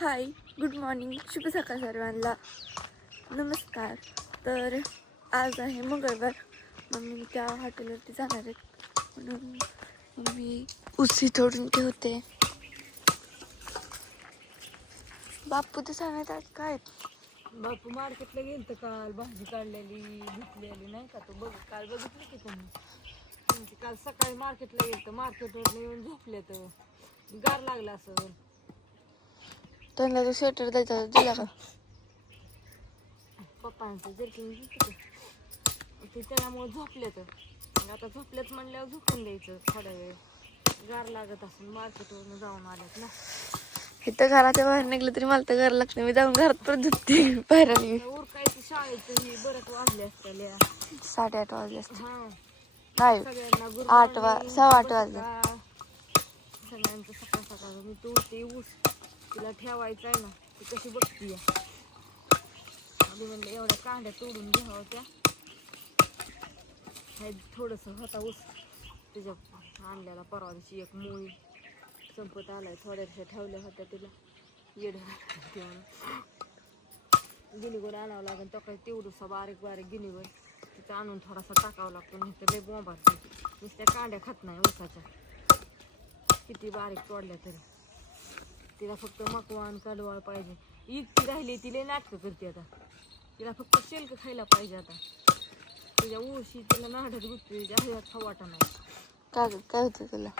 हाय, good morning, शुभ सकाळ सर्वांना. नमस्कार. तर आज आहे मंगळवार. मम्मी त्या हॉटेलवरती जाणार आहेत म्हणून मी उसी तोडून ठेवते. बापू तर सांगत आज काय बापू मार्केटला गेल तर काल भाजी काढलेली धुतलेली नाही का तो बघ काल बघितली की त्यांनी काल सकाळी मार्केटला गेल तर मार्केटवर येऊन झोपले तर गार लागला असं. त्यांना तो स्वेटर द्यायचा दिला का? पप्पांचं जर्किंग घेतलं ते त्याच्यामुळे झोपले तर आता झोपलेत म्हणल्यावर झोपून द्यायचं थोडा वेळ. गार लागत असून मार्केटवरून जाऊन आल्यात ना. इथं घराच्या बाहेर निघलं तरी मला तर घर लागतं. मी जाऊन घरात परत झोपते बाहेर. उरकायची शाळेचं ही बरंच वाजले असते 8:30 वाजले असते. हा नाही, सगळ्यांना गुड 8:15 वाजले. सगळ्यांचं सकाळ सकाळ मी तू ते ऊस तिला ठेवायचं आहे ना ती कशी बघतीय. आधी म्हणलं एवढ्या कांड्या तोडून घ्यावं होत्या. हे थोडंसं होता ऊस तिच्या आणल्याला परवा दिवशी एक मुळी संपत आलाय. थोड्याशा ठेवल्या होत्या तिला येड गिनीवर आणावं लागेल. तो काही तेवढंसा बारीक बारीक गिनीवर तिथं आणून थोडासा टाकावं लागतो. नाही तर लय बोंबाची नुसत्या कांड्या खात नाही ऊसाच्या किती बारीक तोडल्या तरी. तिला फक्त मकवान कडवाळ पाहिजे. इतकी राहिली ती लय नाटकं करते आता. तिला फक्त शेल्क खायला पाहिजे आता. तुझ्या ऊशी तिला नाडत गुटते तिच्या खाऊ वाटा नाही. काय होतं तुला?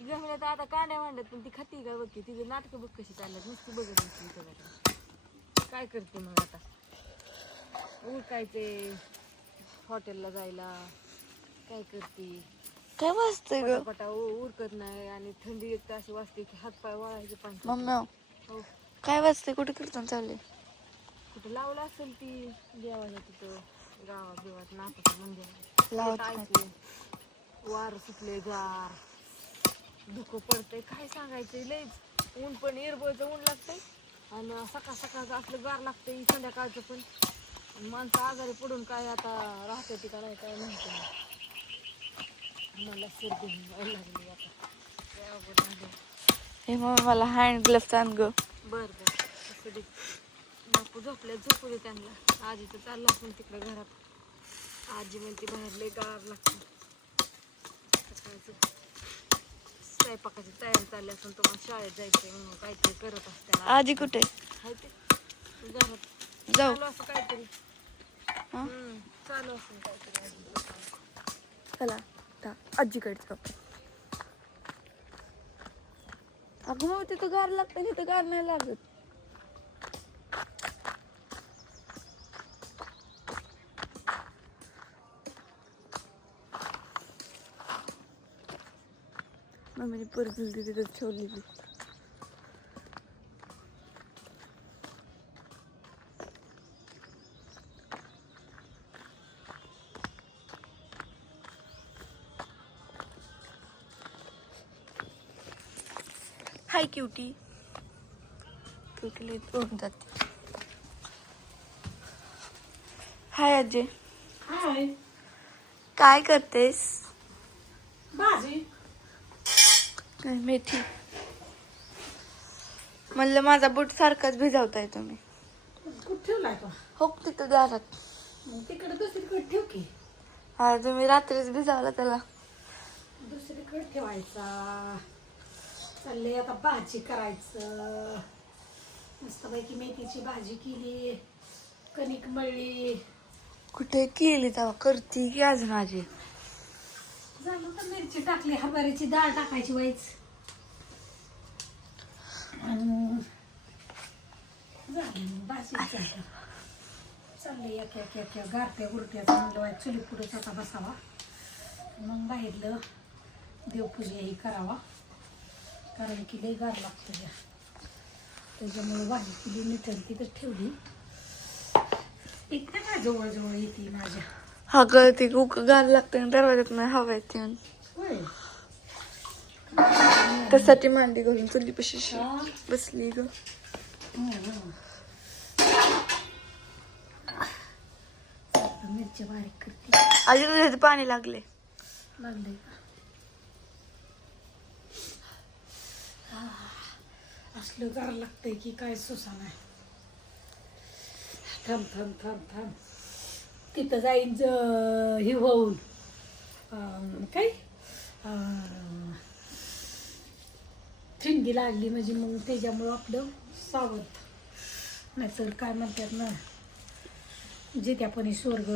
जमिनीत आता कांड्या मांडत पण ती खाती का बघ की. तिचं नाटकं बघ कशी चालल्यात नुसती बघत नसते त्याला. काय करते मग आता? उरकायचे हॉटेलला जायला काय करते? काय वाजतंय ग? पटापटा उरकत नाही आणि थंडी एक अशी वाजते की हातपाय वळायचे पाणी. मम्मी हो काय वाजतंय? कुठे कीर्तन चाललंय? कुठं लावलं असेल ती देवाला तिथं गावात बिवात नाकाचं मंदिर लावत ऐकले. वार सुटले गार धुकं पडतंय काय सांगायचं. लयच ऊन पण इरबळचं ऊन लागतंय आणि सकाळ सकाळचं असलं गार लागतंय संध्याकाळचं पण. माणसं आजारी पडून काय आता राहते ती का नाही काय माहिती नाही. मला सर्दी व्हायला लागली आता. काय अवघड झालं. हे मग मला हँड ग्लव्स आण ग. बरं असू दे. बापू झोपले झोपू दे त्यांना. आजी तर चालला असून तिकडे घरात. आजी म्हणते बाहेर लय गार लागते. सकाळचं स्वयंपाकाची तयारी चालली असून तुम्हाला शाळेत जायचंय म्हणून काहीतरी करत असते. आजी कुठे? आहे ते घरात जाऊ. चालू असं काहीतरी. हा? चालू असून काहीतरी. चला आजीकडे जाऊ. अगं मग तिथं गार लागतं तिथं गार नाही लागत. मम्मीने परत तिथं ठेवलेली. हाय क्यूटी. क्यूटीला तोडून जाते. हाय आजी. हाय काय करतेस? भाजी. काय मेथी. म्हणलं माझा बूट सारखाच भिजवताय तुम्ही. कुठं ठेवलाय तो? हो तिथं दारात. तिकडे दुसरीकडे ठेव की. हा तुम्ही रात्रीच भिजावला त्याला. दुसरीकडे ठेवायचा. चाललंय आता भाजी करायचं. मस्तपैकी मेथीची भाजी केली. कणिक मळली. कुठे केली तेव्हा करते की अजून आजी? झालं तर मिरची टाकली. हरभऱ्याची डाळ टाकायची वाईच. झालं भाजी झालं. चाललंय एक एक एक एक गारत्या गुरट्याचं म्हणलं वाईट चुली पुढेच आता बसावा. मग बाहेरलं देवपूजा ही करावा. कारण की लय गार लागतं या. त्याच्यामुळे भाजी केली मिठण तिथं ठेवली. इतकं का जवळजवळ येते माझ्या. हा गळती खूप गार लागते दरवाज्यात नाही हवा येते. होय त्यासाठी मांडी घालून चुली पशी बसली ग. मिरच्या बारीक करते. अजून पाणी लागले. लागले असलं गार लागतंय की काय सुसा नाही. थांब थांब थांब थांब तिथं जाईन हे होऊन काय थंडी लागली म्हणजे मग त्याच्यामुळं आपलं सावध. नाहीतर काय म्हणतात ना जित्यापणी स्वर्ग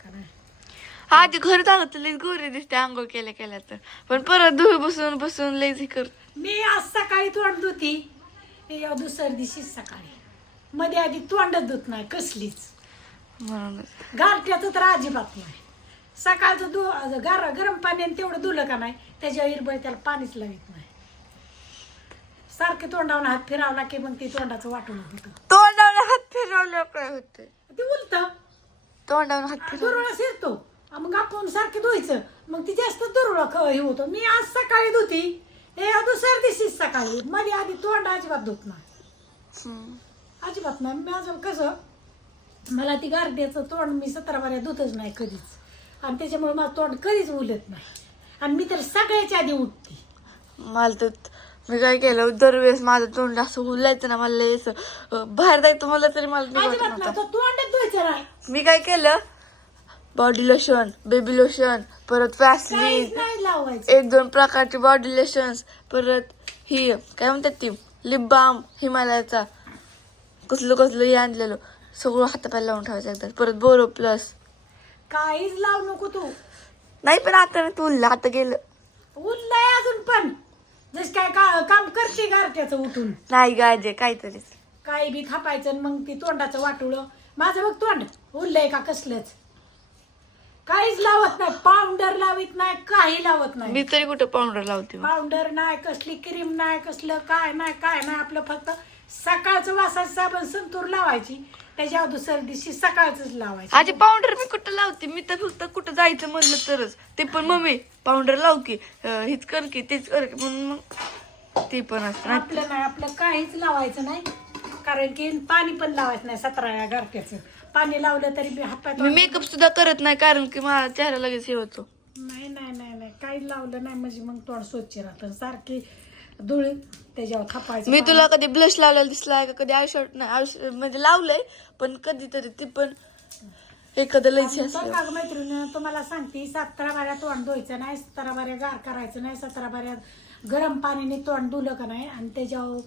का नाही. आधी खरं सांगत लईच गोरी दिसते आंघोळ केल्या केल्या तर, पण परत धुळ बसून बसून लईच हे कर. मी आज सकाळी तोंड धुती दुसऱ्या दिवशी सकाळी मध्ये आधी तोंडच धुत नाही कसलीच. म्हणूनच गारठ्याचं तर अजिबात नाही. सकाळचं गरम पाण्याने तेवढं धुलं का नाही त्याच्या इरबळ त्याला पाणीच लावित नाही. सारखे तोंडावर हात फिरावला की मग ते तोंडाचं वाटून होतं. तोंडावर हात फिरवलं काय होतं, ते उलट तोंडावर हात फिरवलं दुरळा शिरतो. मग आपण सारखे धुवायचं मग ती जास्त दुरळा हे होतं. मी आज सकाळी धुती दुसऱ्या दिवशी सकाळी मध्ये आधी तोंड अजिबात धुत नाही. अजिबात नाही. माझं कसं मला ती गारठ्याचं तोंड मी 17 बाऱ्या धुतच नाही कधीच आणि त्याच्यामुळे माझं तोंड कधीच उलट नाही आणि मी तर सगळ्याच्या आधी उठते. मला तर मी काय केलं दरवेळेस माझं तोंड असं हुलायचं ना, मला लई असं बाहेर जायचं मला तरी मला नाही वाटत अजिबात नाही. नव्हतं. तो तोंडच धुवायचं नाही. मी काय केलं बॉडी लोशन, बेबी लोशन, परत वॅसलीन, काहीच नाही लावायचं. 1-2 प्रकारचे बॉडी लोशन्स, परत ही काय म्हणतात ती लिप बाम हिमालयाचा कसलं कसलं हे आणलेलं सगळं हातापायला लावून ठेवायचं एकदा. परत बोरो प्लस काहीच लावू नको तू. नाही, पण आता नाही तू आता गेलं उरलंय अजून पण जस काय काम करते गारठ्याचं उठून नाही गायजे काहीतरीच. काही बी थापायचं आणि मग ती तोंडाचं वाटुळं. माझं बघ तोंड उरलंय का कसलंच. काहीच लावत नाही. पावडर लावित नाही, काही लावत नाही. मी तरी कुठं पावडर लावते मग. पावडर नाही, कसली क्रीम नाही, कसलं काय नाही. आपलं फक्त सकाळचं वासाचं साबण संतूर लावायची त्याच्यावर दुसऱ्या दिवशी सकाळच लावायचं. आजी पावडर मी कुठं लावते, मी तर फक्त कुठं जायचं म्हणलं तरच. ते पण मम्मी पावडर लाव की, हेच कर की तेच कर की, म्हणून मग ते पण असतं. आपलं नाही, आपलं काहीच लावायचं नाही. कारण की पाणी पण लावायचं नाही. 17 गारठ्याचं पाणी लावलं तरी हातपाय मी मेकअप सुद्धा करत नाही कारण की माझा चेहरा लगेच हे होतो. नाही काही लावलं नाही म्हणजे मग तोंड स्वच्छ राहतं. सारखी धुळी त्याच्यावर थापायचं. मी तुला कधी ब्लश लावलेला दिसलाय का, कधी आयशॅडो नाही म्हणजे लावलंय पण कधीतरी ते पण एखादं लईच असलं. मैत्रिणी तुम्हाला सांगते 17 बाऱ्या तोंड धुवायचं नाही, 17 बाऱ्या गार करायचं नाही, 17 बाऱ्या गरम पाण्याने तोंड धुलं का नाही आणि त्याच्यावर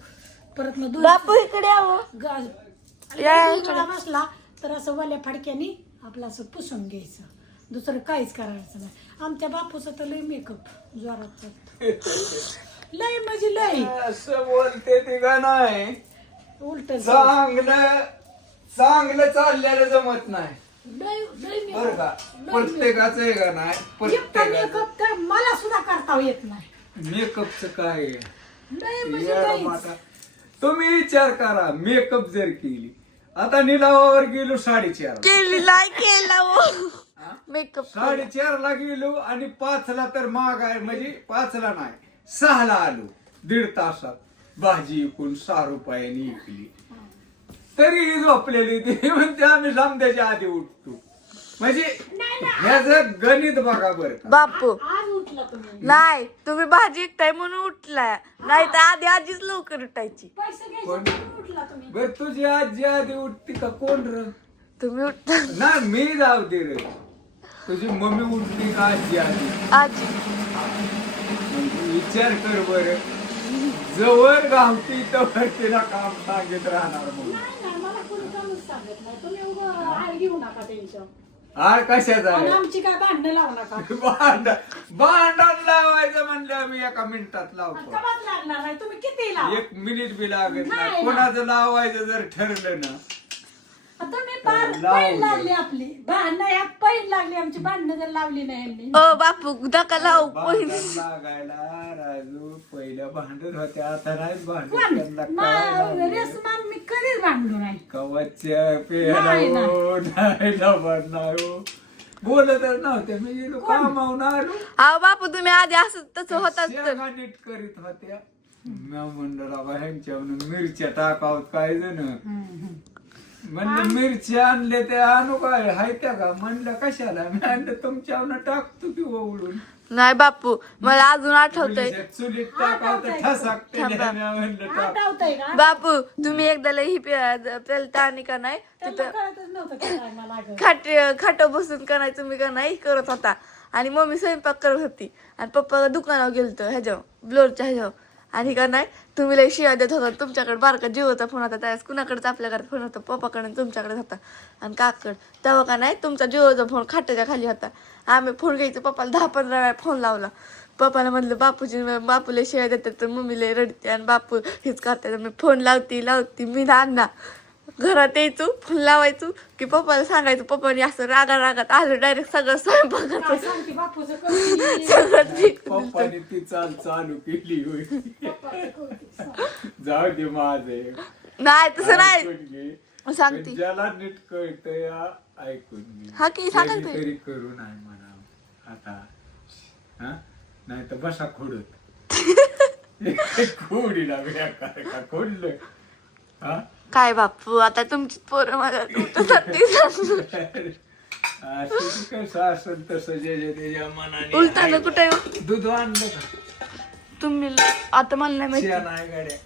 परत मग बापू इकडे यावं. बसला तर असं वल्या फडक्याने आपलं असं पुसून घ्यायचं. दुसरं काहीच करायचं नाही. आमच्या बापूचं तर लय मेकअप जोरात लय म्हणजे लय असं बोलते ते का नाही. उलट चांगलं चाललेलं जमत नाही लय बर का. प्रत्येकाचं आहे का नाही, प्रत्येकाचं मेकअप तर मला सुद्धा करता येत नाही. मेकअपचं काय आहे? लय म्हणजे येडा लयच. माटा. तुम्ही विचार करा, मेकअप जर केली आता निलावावर गेलो 4.5 केली नाही केला मेकअप 4.5 गेलो आणि 5 तर महाग आहे म्हणजे 5 नाही 6 आलो. 1.5 तासात भाजी विकून 6 रुपयाने विकली तरी झोपलेली ती म्हणते आम्ही समजायच्या आधी उठतो. म्हणजे ह्याचं गणित बघा बरं का. बापू आज उठला तुम्ही नाही, तुम्ही भाजी विकताय म्हणून उठलाय, नाही तर आधीच लवकर उठायची. पैसे घ्यायचे पण- म्हणून उठला तुम्ही. बर तुझी आजी आधी उठती का कोण र? तुम्ही उठता ना मी जाऊ दे रे. तुझी मम्मी उठली का आजी आधी? आजी. विचार कर बर. जवळ गावती तर तिला काम सांगत राहणार म्हणून. नाही मला कोणी कामच सांगत नाही. तुम्ही उभं हार घेऊ नका टेन्शन. हार कशाचा आणि आहे? आमची काय भांडणं लावू नका. भांडण लावायचं म्हणलं मी 1 मिनिटात लावतो. कमाच लागणार नाही. तुम्ही किती लावा. 1 मिनिट बी लागत नाही नाही. ना. कोणाचं लावायचं जर ठरलं ना तुम्ही पार लावू पैन दे. लागली आपली भांडणं ह्यात पैन लागली. आमची भांडणं जर लावली नाही यांनी. ओ बापू नका लावू भांडण लागायला राजू पहिल्या भांडत होत्या आता नाही भांडत. कोण? त्यांना काय लागलं? रेसमान मी कधीच भांडलो नाही. कवच्या नाही, पेला नाही. नाही लवडणार हो. बोलतच नव्हते मी गेलो कामावून आलो. अहो बापू तुम्ही आधी असं तसं होताच तर. शेंगा नीट करीत होत्या. मी म्हणलं बाबा ह्यांच्यावर मिरच्या टाकावत काय जण म्हणलं मिरच्या आणले ते आणू काय हाय त्या का म्हणलं कशाला मी आणलं तुमच्यावर टाकतो की ओवळून. नाही बापू मला अजून आठवतंय चुलीत टाकावं तर ठसाक ते थांबा. म्हणलं टाक. आठवतंय का बापू तुम्ही एकदा लई ही पेलता आणि का नाही त्यांना तिथं कळतच नव्हतं काय मला अगं. खाट बसून का नाही तुम्ही का नाही करत होता आणि मम्मी स्वयंपाक करत होती आणि पप्पा दुकानावर गेलतो ह्याच्यावर ब्लोरच्या ह्याच्यावर आणि का नाही तुम्ही लई शिवाय देत होता तुमच्याकडे बारका जिओचा फोन होता त्यावेळेस कुणाकडेच आपल्याकडे फोन होता पप्पाकडे तुमच्याकडे होता आणि काकड तेव्हा का नाही तुमचा जिओचा फोन खाट्याच्या खाली होता आम्ही फोन घ्यायचो पप्पाला 10-15 वेळा फोन लावला पप्पाला म्हणलं बापूला शिवाय देतात तर मम्मीला रडते आणि बापू हेच करतात मी फोन लावती मी ना घरात यायचो फोन लावायचो की पप्पाला सांगायचं पप्पाने असं रागात आलं डायरेक्ट सगळं स्वयंपाकाचं काय सांगते बापूचं कौतुक. सगळं फेकून दिलं. पप्पाने ती चालू केली होय बापाचं कौतुक सांग. जाऊ दे माझे नाही तसं नाही ऐकून घे. सांगते ज्याला नीट कळतंय ऐकून घे हा की सांगा त्यांनी ते. तरी करू नाही म्हणा आता हा नाही तर बसा खोडत खोडीला बेकार का खोडलं हा काय बापू आता तुमची पोरं माझ्या तुमच्यासाठी असं कसं असेल तसं जे त्याच्या मनाने उलटानं आहे. कुठे दूध आणलं का तुम्ही आता मला नाही माहिती शेण आहे गाड्या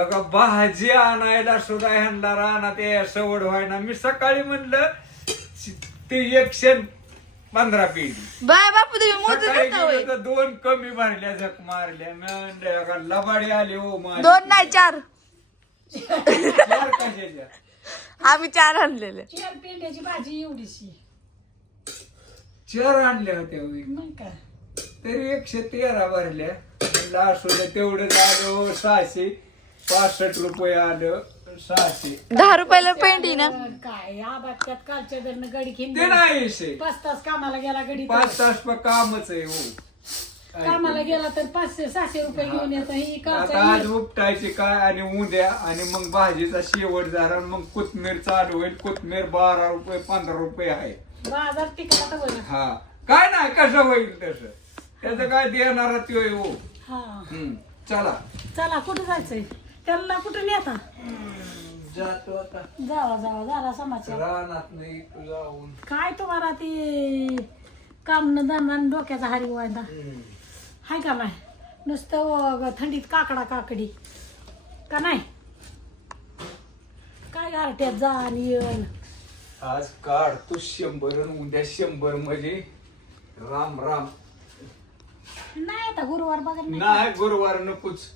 एका भाजी आणायला सुद्धा ह्यांना राहणार ते सवड व्हायना मी सकाळी म्हणलं ते 115 पेटी बाय बापू तुम्ही मोजून सकाळी घेता होय. गेलो तर 2 कमी भरल्या झक मारल्या मी म्हणलं एका लबाडी आले हो माझी 2 नाही 4 चार कशाच्या आम्ही 4 आणलेले चिकन पेंड्याची भाजी एवढीशी 4 आणल्या होत्या होय. मग काय तरी 113 भरल्या म्हणलं असू दे तेवढंच आलं हो 665 रुपये आलं 600 10 रुपयाला पेंडी ना काय आबाद कालच्या दरनं गडी ते घेऊन नाही शे 5 तास कामाला गेला गडी 5 तास कामच आहे हो कामाला गेला तर 500-600 रुपये घेऊन येतो ही आता आज उपटायचे काय आणि उद्या आणि मग भाजीचा शेवट झाला आणि मग कोथमीर चालू होईल कोथमीर 12 रुपये 15 रुपये आहे बाजार टिकला तर बरं. हा काय नाही कसं होईल तसं त्याचं काय देणार ते हो हा चला चला कुठं जायचंय त्याला कुठं नेता जातो आता जावा झाला समाचार रानात नाही तू जाऊन काय तुम्हाला ते काम न दाना डोक्याचा हारी वायदा हाय का नाही नुसतं थंडीत काकडी का नाही काय गारट्यात जा आणि येल आज काढ तू 100 आणि उद्या 100 म्हणजे राम राम नाही आता गुरुवार बघा नाही नाही गुरुवार नकोच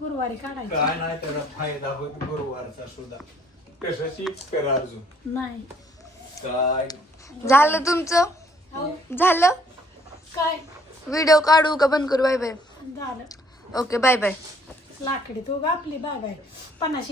गुरुवारी काढायचं काय नाही त्याला फायदा होत गुरुवारचा सुद्धा कशाची करा अजून नाही काय झालं तुमचं अहो, झालं काय व्हिडिओ काढू का बंद करू बाय बाय झालं ओके बाय बाय लाकडी तू गापली बाय बाय 50